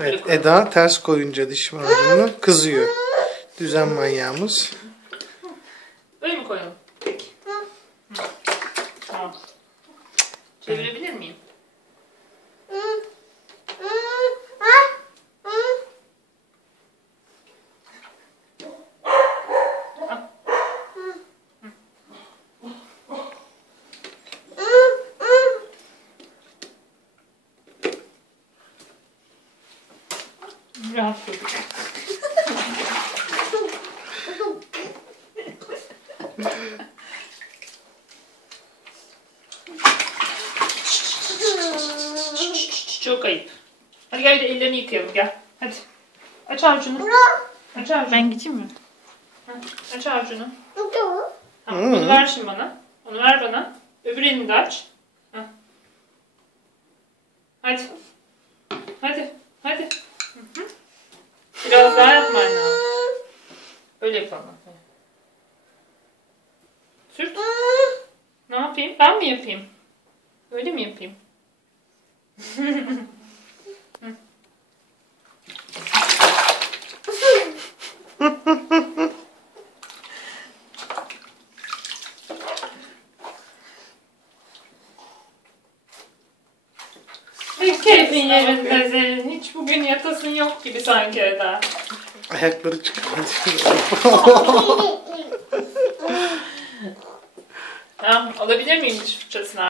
Evet Eda ters koyunca diş macununu kızıyor. Düzen manyağımız. Böyle mi koyalım? Peki. Tamam. Çevirebilir miyim? Çok ayıp. Hadi gel bir de ellerini yıkayalım gel. Hadi. Aç avucunu. Aç avucunu. Ben gideyim mi? Hı, Aç avucunu. Tamam, onu ver şimdi bana. Onu ver bana. Öbür elini de aç. Hadi. Hadi. Biraz daha yapman lazım. Öyle yapalım. Sürt. Ne yapayım? Ben mi yapayım? Öyle mi yapayım? Hiç keyfin yerinde senin. Hiç bugün yatasın yok gibi sanki Eda. Ayakları çıkıyor. Tamam, alabilir miyim diş fırçasını